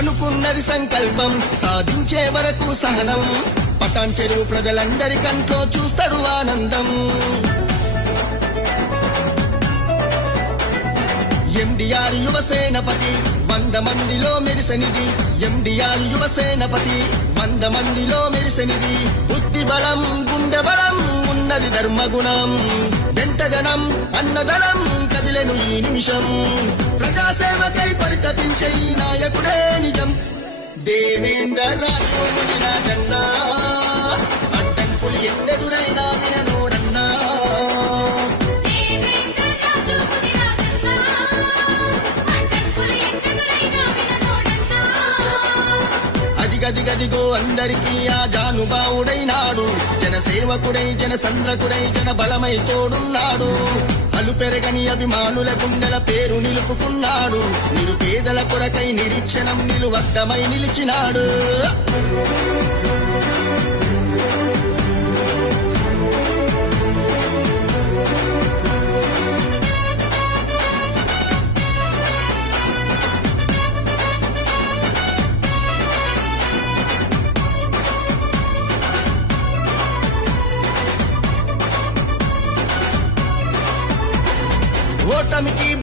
అనుకున్నది సంకల్పం సాధించే వరకు సహనం పటాన్ చెరువు ప్రజలందరి కంట్లో చూస్తాడు ఆనందం. ఎండిఆర్ యువసేనపతి 100 మందిలో మెరిసనిది. ఎండిఆర్ యువసేనపతి 100 మందిలో మెరిసనిది. బుద్ధి బలం గుండె బలం ఉన్నది ధర్మగుణం. వెంటజనం అన్నదళం కదిలెను ఈ నిమిషం. ప్రజాసేవకై పరితపించే ఈ నాయకుడే నిజం. దేవేందర్ రాజు రాజన్నా అడ్డంకులు ఎన్నెదురైనా విననోడన్నా. గదిగదిగో అందరికీ ఆ జానుబావుడైనాడు. జనసేవకుడై జనసంద్రకుడై జన బలమై తోడున్నాడు. అలు పెరగని అభిమానుల గుండెల పేరు నిలుపుకున్నాడు. నిరుపేదల కొరకై నిరీక్షణం నిలువద్దమై నిలిచినాడు. ఓటమికి